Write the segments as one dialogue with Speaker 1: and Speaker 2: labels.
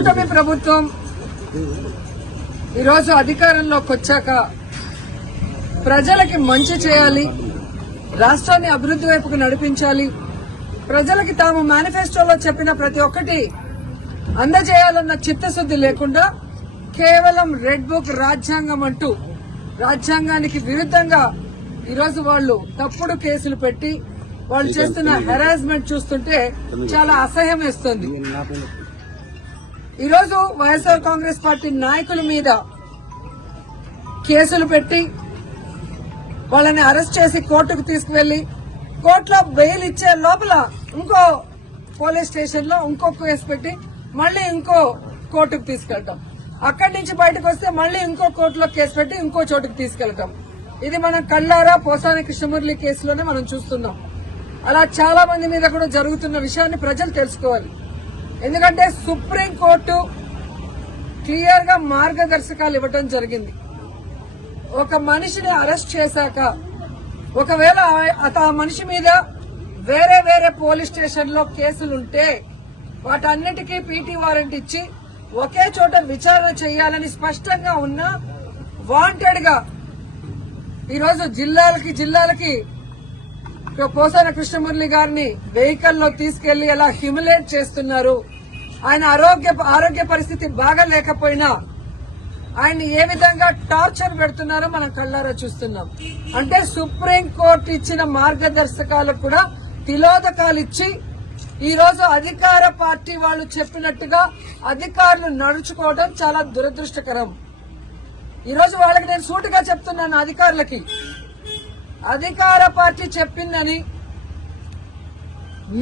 Speaker 1: కూటమి ప్రభుత్వం ఈరోజు అధికారంలోకి వచ్చాక ప్రజలకి మంచి చేయాలి రాష్ట్రాన్ని అభివృద్ధి వైపుకు నడిపించాలి. ప్రజలకి తాము మేనిఫెస్టోలో చెప్పిన ప్రతి ఒక్కటి అందజేయాలన్న చిత్తశుద్ధి లేకుండా కేవలం రెడ్ బుక్ రాజ్యాంగం అంటూ రాజ్యాంగానికి విరుద్ధంగా ఈరోజు వాళ్ళు తప్పుడు కేసులు పెట్టి వాళ్ళు చేస్తున్న హెరాస్మెంట్ చూస్తుంటే చాలా అసహ్యం వేస్తుంది. ఈరోజు వైఎస్ఆర్ కాంగ్రెస్ పార్టీ నాయకుల మీద కేసులు పెట్టి వాళ్ళని అరెస్ట్ చేసి కోర్టుకు తీసుకువెళ్ళి కోర్టులో బెయిల్ ఇచ్చే లోపల ఇంకో పోలీస్ స్టేషన్లో ఇంకో కేసు పెట్టి మళ్ళీ ఇంకో కోర్టుకు తీసుకెళ్తాం. అక్కడి నుంచి బయటకు వస్తే మళ్ళీ ఇంకో కోర్టులో కేసు పెట్టి ఇంకో చోటుకు తీసుకెళ్తాం. ఇది మనం కళ్ళారా పోసాని కృష్ణమురళి కేసులోనే మనం చూస్తున్నాం. అలా చాలా మంది మీద కూడా జరుగుతున్న విషయాన్ని ప్రజలు తెలుసుకోవాలి. ఎందుకంటే సుప్రీం కోర్టు క్లియర్గా మార్గదర్శకాలు ఇవ్వడం జరిగింది. ఒక మనిషిని అరెస్ట్ చేశాక ఒకవేళ ఆ- అత- ఆ మనిషి మీద వేరే వేరే పోలీస్ స్టేషన్లో కేసులుంటే వాటన్నిటికీ పీటీ వారెంట్ ఇచ్చి ఒకే చోట విచారణ చేయాలని స్పష్టంగా ఉన్న వాంటెడ్గా ఈరోజు జిల్లాలకి జిల్లాలకి పోసాన కృష్ణమురళి గారిని వెహికల్లో తీసుకెళ్ళి ఎలా హ్యూమిలేట్ చేస్తున్నారు ఆయన ఆరోగ్య ఆరోగ్య పరిస్థితి బాగా లేకపోయినా ఆయన్ని ఏ విధంగా టార్చర్ పెడుతున్నారో మనం కళ్ళారా చూస్తున్నాం. అంటే సుప్రీం కోర్టు ఇచ్చిన మార్గదర్శకాలకు కూడా తిలోదకాలు ఇచ్చి ఈ రోజు అధికార పార్టీ వాళ్ళు చెప్పినట్టుగా అధికారులు నడుచుకోవడం చాలా దురదృష్టకరం. ఈ రోజు వాళ్ళకి నేను సూటిగా చెప్తున్నాను అధికారులకి. అధికార పార్టీ చెప్పిందని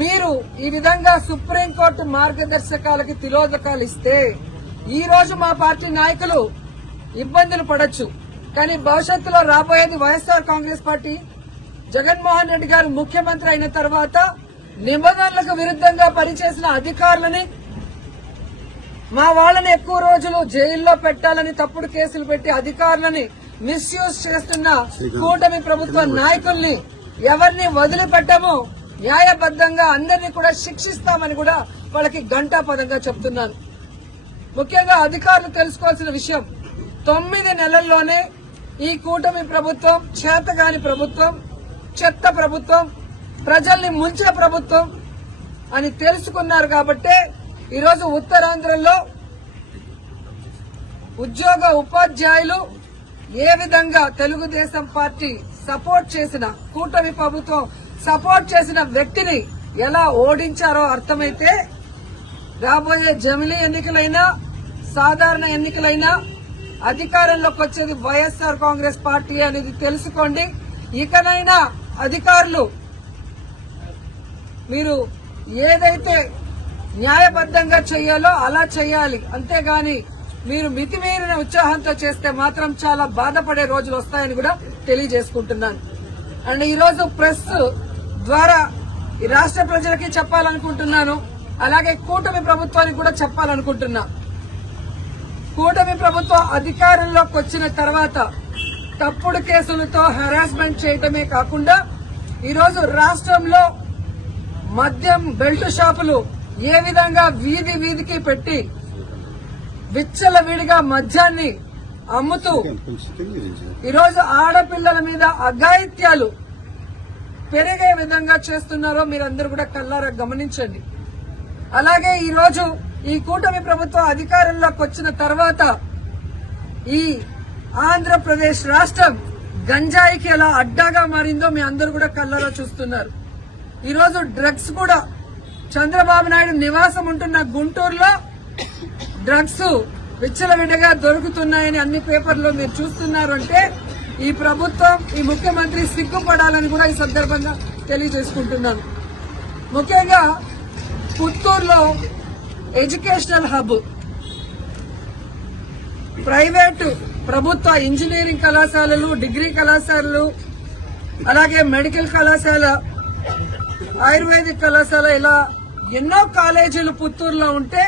Speaker 1: మీరు ఈ విధంగా సుప్రీంకోర్టు మార్గదర్శకాలకి తిలోదకాలు ఇస్తే ఈ రోజు మా పార్టీ నాయకులు ఇబ్బందులు పడొచ్చు. కానీ భవిష్యత్తులో రాబోయేది వైఎస్ఆర్ కాంగ్రెస్ పార్టీ. జగన్మోహన్ రెడ్డి గారు ముఖ్యమంత్రి అయిన తర్వాత నిబంధనలకు విరుద్ధంగా పనిచేసిన అధికారులని మా వాళ్ళని ఎక్కువ రోజులు జైల్లో పెట్టాలని తప్పుడు కేసులు పెట్టి అధికారులని మిస్యూజ్ చేస్తున్న కూటమి ప్రభుత్వ నాయకుల్ని ఎవరిని వదిలిపెట్టము? న్యాయబద్ధంగా అందరినీ కూడా శిక్షిస్తామని కూడా వాళ్ళకి గంటా పదంగా చెప్తున్నాను. ముఖ్యంగా అధికారులు తెలుసుకోవాల్సిన విషయం తొమ్మిది నెలల్లోనే ఈ కూటమి ప్రభుత్వం చేతగాని ప్రభుత్వం చెత్త ప్రభుత్వం ప్రజల్ని ముంచే ప్రభుత్వం అని తెలుసుకున్నారు కాబట్టే ఈరోజు ఉత్తరాంధ్రలో ఉద్యోగ ఉపాధ్యాయులు ఏ విధంగా తెలుగుదేశం పార్టీ సపోర్ట్ చేసిన కూటమి ప్రభుత్వం సపోర్ట్ చేసిన వ్యక్తిని ఎలా ఓడించారో అర్థమైతే రాబోయే జమిలీ ఎన్నికలైనా సాధారణ ఎన్నికలైనా అధికారంలోకి వచ్చేది వైఎస్ఆర్ కాంగ్రెస్ పార్టీ అనేది తెలుసుకోండి. ఇకనైనా అధికారులు మీరు ఏదైతే న్యాయబద్ధంగా చేయాలో అలా చేయాలి. అంతేగాని మీరు మితిమీరిన ఉత్సాహంతో చేస్తే మాత్రం చాలా బాధపడే రోజులు వస్తాయని కూడా తెలియజేసుకుంటున్నాను. అండ్ ఈరోజు ప్రెస్ ద్వారా ఈ రాష్ట్ర ప్రజలకి చెప్పాలనుకుంటున్నాను. అలాగే కూటమి ప్రభుత్వానికి కూడా చెప్పాలనుకుంటున్నా. కూటమి ప్రభుత్వం అధికారంలోకి వచ్చిన తర్వాత తప్పుడు కేసులతో హెరాస్మెంట్ చేయటమే కాకుండా ఈరోజు రాష్ట్రంలో మద్యం బెల్ట్ షాపులు ఏ విధంగా వీధి వీధికి పెట్టి విచ్చల విడిగా మద్యాన్ని అమ్ముతూ ఈరోజు ఆడపిల్లల మీద అఘాయిత్యాలు పెరిగే విధంగా చేస్తున్నారో మీరందరూ కూడా కల్లారా గమనించండి. అలాగే ఈరోజు ఈ కూటమి ప్రభుత్వం అధికారంలోకి వచ్చిన తర్వాత ఈ ఆంధ్రప్రదేశ్ రాష్ట్రం గంజాయికి ఎలా అడ్డాగా మారిందో మీ అందరూ కూడా కళ్ళలో చూస్తున్నారు. ఈరోజు డ్రగ్స్ కూడా చంద్రబాబు నాయుడు నివాసం ఉంటున్న గుంటూరులో డ్రగ్స్ విచ్చలవిడిగా దొరుకుతున్నాయని అన్ని పేపర్లో మీరు చూస్తున్నారు అంటే ఈ ప్రభుత్వం ఈ ముఖ్యమంత్రి సిగ్గుపడాలని కూడా ఈ సందర్భంగా తెలియజేసుకుంటున్నాను. ముఖ్యంగా పుత్తూరులో ఎడ్యుకేషనల్ హబ్ ప్రైవేటు ప్రభుత్వ ఇంజనీరింగ్ కళాశాలలు డిగ్రీ కళాశాలలు అలాగే మెడికల్ కళాశాల ఆయుర్వేదిక్ కళాశాల ఇలా ఎన్నో కాలేజీలు పుత్తూరులో ఉంటే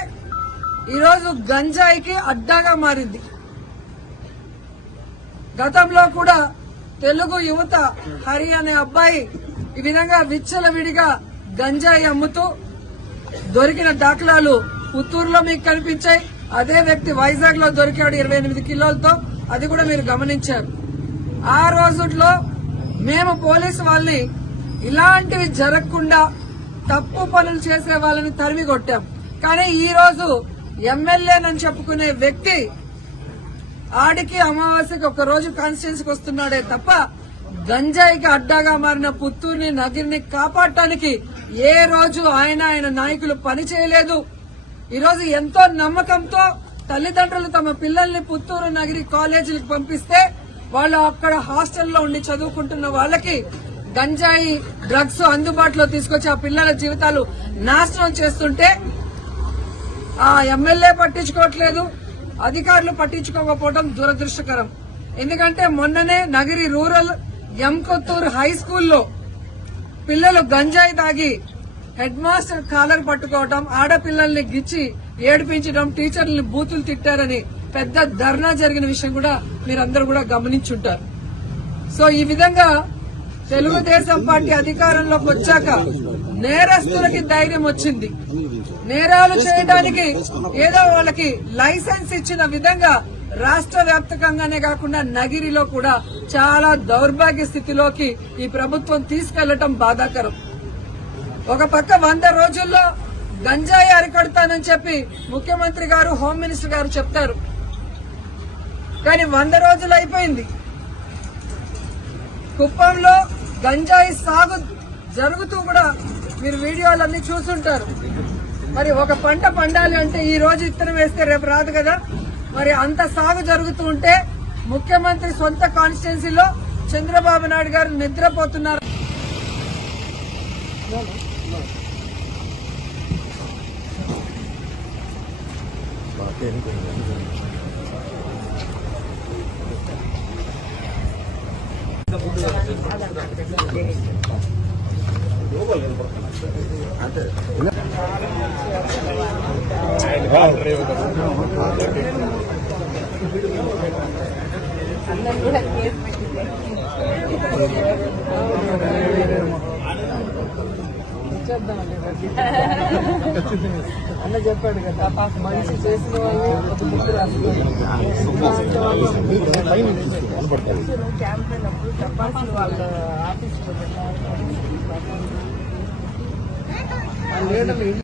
Speaker 1: ఈరోజు గంజాయికి అడ్డాగా మారింది. గతంలో కూడా తెలుగు యువత హరి అనే అబ్బాయి ఈ విధంగా విచ్చలవిడిగా గంజాయి అమ్ముతూ దొరికిన దాఖలాలు పుత్తూరులో మీకు కనిపించాయి. అదే వ్యక్తి వైజాగ్లో దొరికాడు ఇరవై ఎనిమిది కిలోలతో. అది కూడా మీరు గమనించారు. ఆ రోజుల్లో మేము పోలీసు వాళ్ళని ఇలాంటివి జరగకుండా తప్పు పనులు చేసే వాళ్ళని తరిమి కొట్టాం కానీ ఈ రోజు ఎమ్మెల్యేనని చెప్పుకునే వ్యక్తి ఆడికి అమావాస్యకి ఒక రోజు కాన్స్టిట్యున్సీకి వస్తున్నాడే తప్ప గంజాయికి అడ్డాగా మారిన పుత్తూరుని నగిరిని కాపాడటానికి ఏ రోజు ఆయన ఆయన నాయకులు పని చేయలేదు. ఈరోజు ఎంతో నమ్మకంతో తల్లిదండ్రులు తమ పిల్లల్ని పుత్తూరు నగిరి కాలేజీలకు పంపిస్తే వాళ్ళు అక్కడ హాస్టల్లో ఉండి చదువుకుంటున్న వాళ్ళకి గంజాయి డ్రగ్స్ అందుబాటులో తీసుకొచ్చి ఆ పిల్లల జీవితాలు నాశనం చేస్తుంటే ఆ ఎమ్మెల్యే పట్టించుకోవట్లేదు. అధికారులు పట్టించుకోకపోవడం దురదృష్టకరం. ఎందుకంటే మొన్ననే నగిరి రూరల్ ఎంకొత్తూరు హై స్కూల్లో పిల్లలు గంజాయి తాగి హెడ్ మాస్టర్ కాలర్ పట్టుకోవటం ఆడపిల్లల్ని గిచ్చి ఏడిపించడం టీచర్లని బూతులు తిట్టారని పెద్ద ధర్నా జరిగిన విషయం కూడా మీరందరూ కూడా గమనించుంటారు. సో ఈ విధంగా తెలుగుదేశం పార్టీ అధికారంలోకి వచ్చాక నేరస్తులకి ధైర్యం వచ్చింది. నేరాలు చేయడానికి ఏదో వాళ్ళకి లైసెన్స్ ఇచ్చిన విధంగా రాష్ట్ర వ్యాప్తకంగానే కాకుండా నగిరిలో కూడా చాలా దౌర్భాగ్య స్థితిలోకి ఈ ప్రభుత్వం తీసుకెళ్ళటం బాధాకరం. ఒక పక్క వంద రోజుల్లో గంజాయి అరికడతానని చెప్పి ముఖ్యమంత్రి గారు హోమ్ మినిస్టర్ గారు చెప్తారు. కానీ వంద రోజులు అయిపోయింది. కుప్పంలో గంజాయి సాగు జరుగుతూ కూడా మీరు వీడియోలన్నీ చూసుంటారు. మరి ఒక పంట పండాలి అంటే ఈ రోజు ఇత్తనం వేస్తే రేపు రాదు కదా? మరి అంత సాగు జరుగుతూ ఉంటే ముఖ్యమంత్రి సొంత కాన్స్టిట్యున్సీలో చంద్రబాబు నాయుడు గారు నిద్రపోతున్నారు. అన్న చెప్పాడు కదా మంచి చేసిన వాళ్ళు ఒక ముగ్గురు క్యాంపెయిన్ అప్పుడు